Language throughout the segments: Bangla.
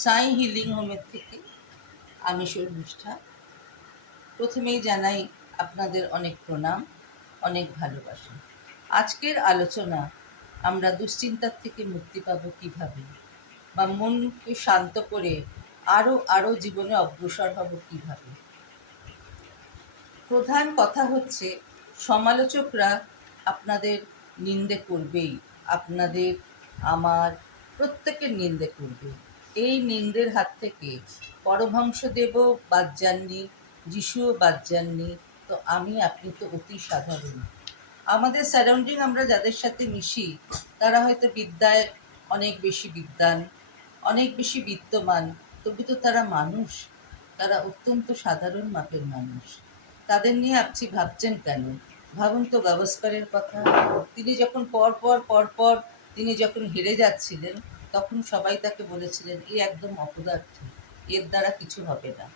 সাই হিলিং হোমের থেকে আমি শর্মিষ্ঠা। প্রথমেই জানাই আপনাদের অনেক প্রণাম, অনেক ভালোবাসা। আজকের আলোচনা, আমরা দুশ্চিন্তার থেকে মুক্তি পাবো কীভাবে, বা মনকে শান্ত করে আরও জীবনে অগ্রসর হব কীভাবে। প্রধান কথা হচ্ছে, সমালোচকরা আপনাদের নিন্দে করবেই, আপনাদের, আমার, প্রত্যেকের নিন্দে করবে। এই নিন্দের হাত থেকে পরমহংসদেবও বাদ যাননি, যিশুও বাদ যাননি, তো আপনি তো অতি সাধারণ। আমাদের সারাউন্ডিং, আমরা যাদের সাথে মিশি, তারা হয়তো বিদ্যায় অনেক বেশি বিদ্বান, অনেক বেশি বিত্তমান, তবু তো তারা মানুষ, তারা অত্যন্ত সাধারণ মাপের মানুষ। তাদের নিয়ে আপনি ভাবছেন কেন? ভাবুন তো গাভাস্করের কথা। তিনি যখন পর তিনি যখন হেরে যাচ্ছিলেন, তখন সবাই তাকে বলেছিলেন, এ একদম অপদার্থ, এর দ্বারা কিছু হবে না।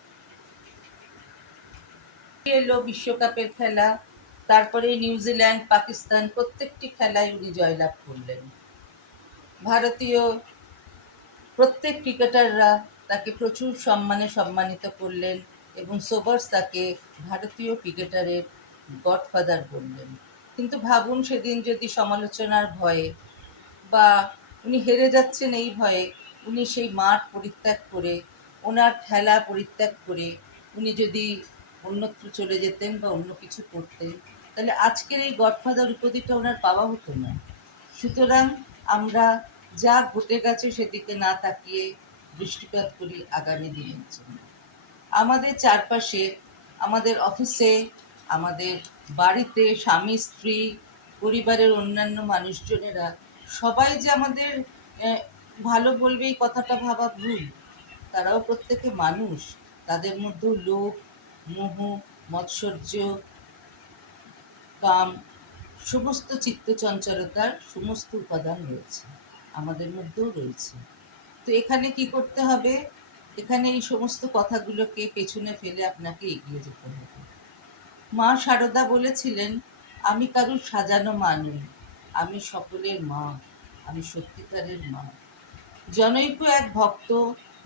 এলো বিশ্বকাপের খেলা, তারপরে নিউজিল্যান্ড, পাকিস্তান, প্রত্যেকটি খেলায় উনি জয়লাভ করলেন। ভারতীয় প্রত্যেক ক্রিকেটাররা তাকে প্রচুর সম্মানিত করলেন, এবং সোবার্স তাকে ভারতীয় ক্রিকেটারের গডফাদার বললেন। কিন্তু ভাবুন, সেদিন যদি সমালোচনার ভয়ে, বা উনি হেরে যাচ্ছেন এই ভয়ে, উনি সেই মাঠ পরিত্যাগ করে, ওনার খেলা পরিত্যাগ করে উনি যদি অন্যত্র চলে যেতেন বা অন্য কিছু করতেন, তাহলে আজকের এই গডফাদার উপাধিটা ওনার পাওয়া হতো না। সুতরাং আমরা যা ঘটে গেছে সেদিকে না তাকিয়ে দৃষ্টিপাত করি আগামী দিনের জন্য। আমাদের চারপাশে, আমাদের অফিসে, আমাদের বাড়িতে, স্বামী স্ত্রী, পরিবারের অন্যান্য মানুষজনেরা সবাই যে আমাদের ভালো বলবে, এই কথাটা ভাবা ভুল। তারাও প্রত্যেকে মানুষ, তাদের মধ্যেও লোভ, মোহ, মৎসর্য, কাম, সমস্ত চিত্তচঞ্চলতার সমস্ত উপাদান রয়েছে, আমাদের মধ্যেও রয়েছে। তো এখানে কি করতে হবে? এখানে এই সমস্ত কথাগুলোকে পেছনে ফেলে আপনাকে এগিয়ে যেতে হবে। মা শারদা বলেছিলেন, আমি কারুর সাজানো মা নই, আমি সকলের মা, আমি সত্যিকারের মা। জনৈক এক ভক্ত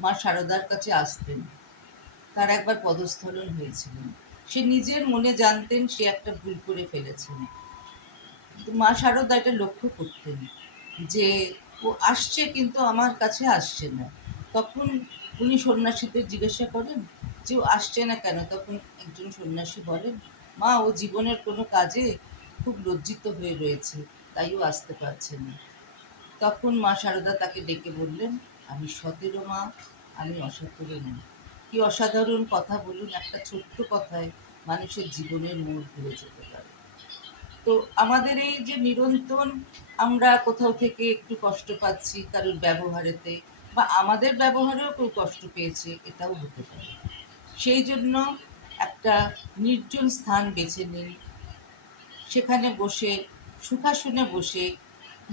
মা শারদার কাছে আসতেন। তার একবার পদস্খলন হয়েছিলেন। সে নিজের মনে জানতেন সে একটা ভুল করে ফেলেছেন। মা শারদা এটা লক্ষ্য করতেন যে ও আসছে, কিন্তু আমার কাছে আসছে না। তখন উনি সন্ন্যাসীদের জিজ্ঞাসা করেন যে ও আসছে না কেন? তখন একজন সন্ন্যাসী বলেন, মা, ও জীবনের কোনো কাজে খুব লজ্জিত হয়ে রয়েছে, তাই ও আসতে পারছে না। তখন মা শারদা তাকে ডেকে বললেন, আমি সতেরো মা, আমি অসতেরো মা। কি অসাধারণ কথা বলুন! একটা ছোট্ট কথায় মানুষের জীবনের মোড় ঘুরে যেতে পারে। তো আমাদের এই যে নিরন্তর আমরা কোথাও থেকে একটু কষ্ট পাচ্ছি কারোর ব্যবহারেতে, বা আমাদের ব্যবহারেও কেউ কষ্ট পেয়েছে, এটাও হতে পারে। সেই জন্য একটা নির্জন স্থান বেছে নিন, সেখানে বসে, সুখাসনে বসে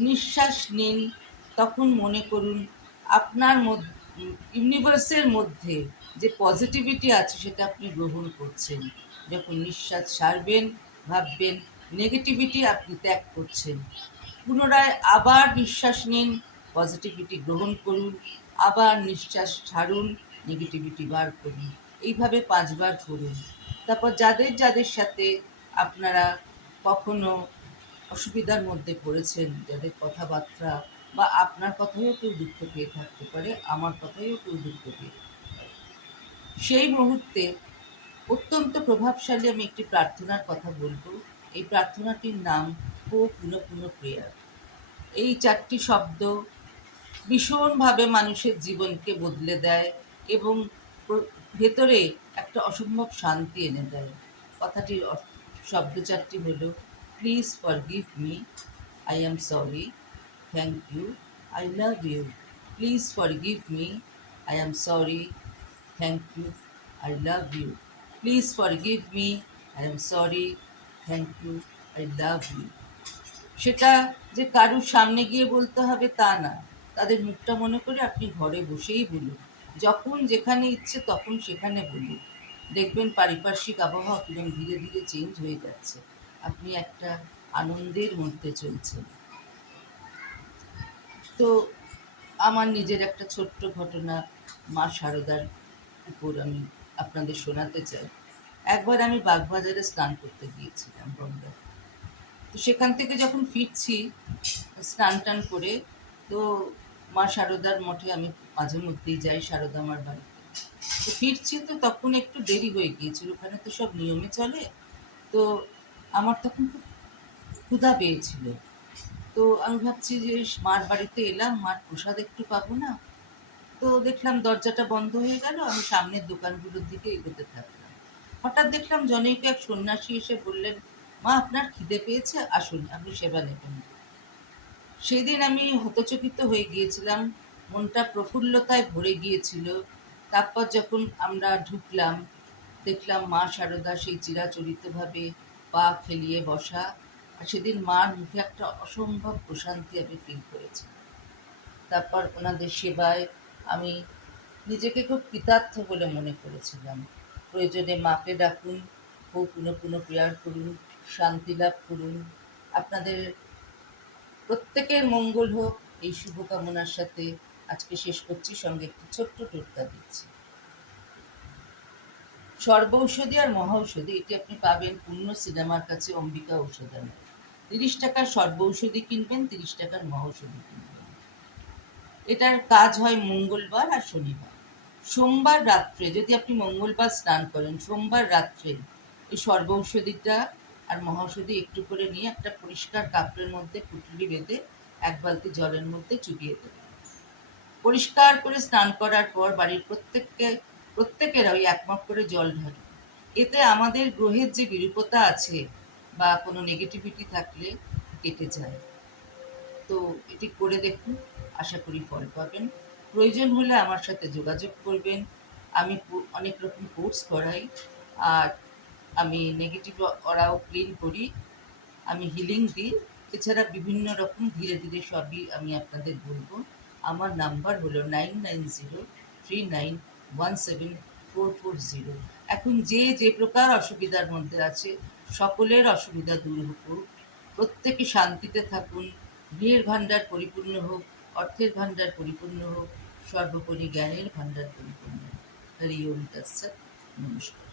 নিঃশ্বাস নিন। তখন মনে করুন আপনার ইউনিভার্সের মধ্যে যে পজিটিভিটি আছে সেটা আপনি গ্রহণ করছেন। যখন নিঃশ্বাস ছাড়বেন, ভাববেন নেগেটিভিটি আপনি ত্যাগ করছেন। পুনরায় আবার নিঃশ্বাস নিন, পজিটিভিটি গ্রহণ করুন, আবার নিঃশ্বাস ছাড়ুন, নেগেটিভিটি বার করুন। এইভাবে 5 বার করুন। তারপর যাদের সাথে আপনারা কখনো অসুবিধার মধ্যে পড়েছেন, যাদের কথাবার্তা বা আপনার কথায়ও কেউ দুঃখ পেয়ে থাকতে পারে, আমার কথায়ও কেউ দুঃখ পেয়ে থাকতে পারে, সেই মুহূর্তে অত্যন্ত প্রভাবশালী আমি একটি প্রার্থনার কথা বলবো। এই প্রার্থনাটির নাম হো পুনঃ পুনঃ প্রেয়ার। এই 4টি শব্দ ভীষণভাবে মানুষের জীবনকে বদলে দেয়, এবং ভেতরে একটা অসম্ভব শান্তি এনে দেয়। কথাটির শব্দ 4টি হলো, please forgive me, I am sorry, thank you, I love you. Please forgive me, I am sorry, thank you, I love you. Please forgive me, I am sorry, thank you, I love you. সেটা যে কারুর সামনে গিয়ে বলতে হবে তা না, তাদের মুখটা মনে করে আপনি ঘরে বসেই বলুন। যখন যেখানে ইচ্ছে তখন সেখানে বলুন। দেখবেন পারিপার্শ্বিক আবহাওয়া কিরকম ধীরে ধীরে চেঞ্জ হয়ে যাচ্ছে, আপনি একটা আনন্দের মধ্যে চলছেন। তো আমার নিজের একটা ছোট্ট ঘটনা, মা শারদার উপর আমি আপনাদের শোনাতে চাই। একবার আমি বাগবাজারে স্নান করতে গিয়েছিলাম গঙ্গায়। তো সেখান থেকে যখন ফিরছি স্নান টান করে, তো মা শারদার মঠে আমি মাঝে মধ্যেই যাই, শারদা মার বাড়িতে। তো ফিরছি, তো তখন একটু দেরি হয়ে গিয়েছিল, ওখানে তো সব নিয়মে চলে। তো আমার তখন খুব ক্ষুধা পেয়েছিল। তো আমি ভাবছি যে মার বাড়িতে এলাম, মার প্রসাদ একটু পাবো না। তো দেখলাম দরজাটা বন্ধ হয়ে গেল, আমি সামনের দোকানগুলোর দিকে এগোতে থাকলাম। হঠাৎ দেখলাম জনৈক এক সন্ন্যাসী এসে বললেন, মা আপনার খিদে পেয়েছে, আসুন আপনি সেবা নেবেন। সেদিন আমি হতচকিত হয়ে গিয়েছিলাম, মনটা প্রফুল্লতায় ভরে গিয়েছিল। তারপর যখন আমরা ঢুকলাম, দেখলাম মা শারদা সেই চিরাচরিতভাবে পা খেলিয়ে বসা। আর সেদিন মার মুখে একটা অসম্ভব প্রশান্তি আমি ফিল করেছি। তারপর ওনাদের সেবায় আমি নিজেকে খুব কৃতার্থ বলে মনে করেছিলাম। প্রয়োজনে মাকে ডাকুন, খুব পুনঃ পুনঃ প্রেয়ার করুন, শান্তি লাভ করুন। আপনাদের প্রত্যেকের মঙ্গল হোক, এই শুভকামনার সাথে আজকে শেষ করছি, সঙ্গে একটি ছোট্ট টোটকা দিচ্ছি। সর্বৌষধি আর মহাঔষধি এটি আপনি পাবেন পূর্ণ সিনেমার কাছে, অম্বিকা ঔষধালয়। 30 টাকার সর্বৌষধি কিনবেন, 30 টাকার মহাঔষধি কিনবেন। এটার কাজ হয় মঙ্গলবার আর শনিবার। সোমবার রাত্রে যদি আপনি মঙ্গলবার স্নান করেন, সোমবার রাত্রে এই সর্বৌষধিটা আর মহাঔষধি একটু করে নিয়ে একটা পরিষ্কার কাপড়ের মধ্যে পুঁটলি বেঁধে 1 বালতি জলের মধ্যে চুবিয়ে দেবেন। পরিষ্কার করে স্নান করার পর বাড়ির প্রত্যেকেরা ওই 1 মগ করে জল ঢালুন। এতে আমাদের গ্রহের যে বিরূপতা আছে বা কোনো নেগেটিভিটি থাকলে কেটে যায়। তো এটি করে দেখুন, আশা করি ফল পাবেন। প্রয়োজন হলে আমার সাথে যোগাযোগ করবেন। আমি অনেক রকম কোর্স করাই, আর আমি নেগেটিভ অরাও ক্লিন করি, আমি হিলিং দিই। এছাড়া বিভিন্ন রকম ধীরে ধীরে সবই আমি আপনাদের বলবো। আমার নাম্বার হলো 9903917440। এখন যে যে প্রকার অসুবিধার মধ্যে আছে, সকলের অসুবিধা দূর হোক, প্রত্যেকে শান্তিতে থাকুন, গৃহের ভাণ্ডার পরিপূর্ণ হোক, অর্থের ভাণ্ডার পরিপূর্ণ হোক, সর্বোপরি জ্ঞানের ভাণ্ডার পরিপূর্ণ হোক। হরি ওম তৎসৎ। নমস্কার।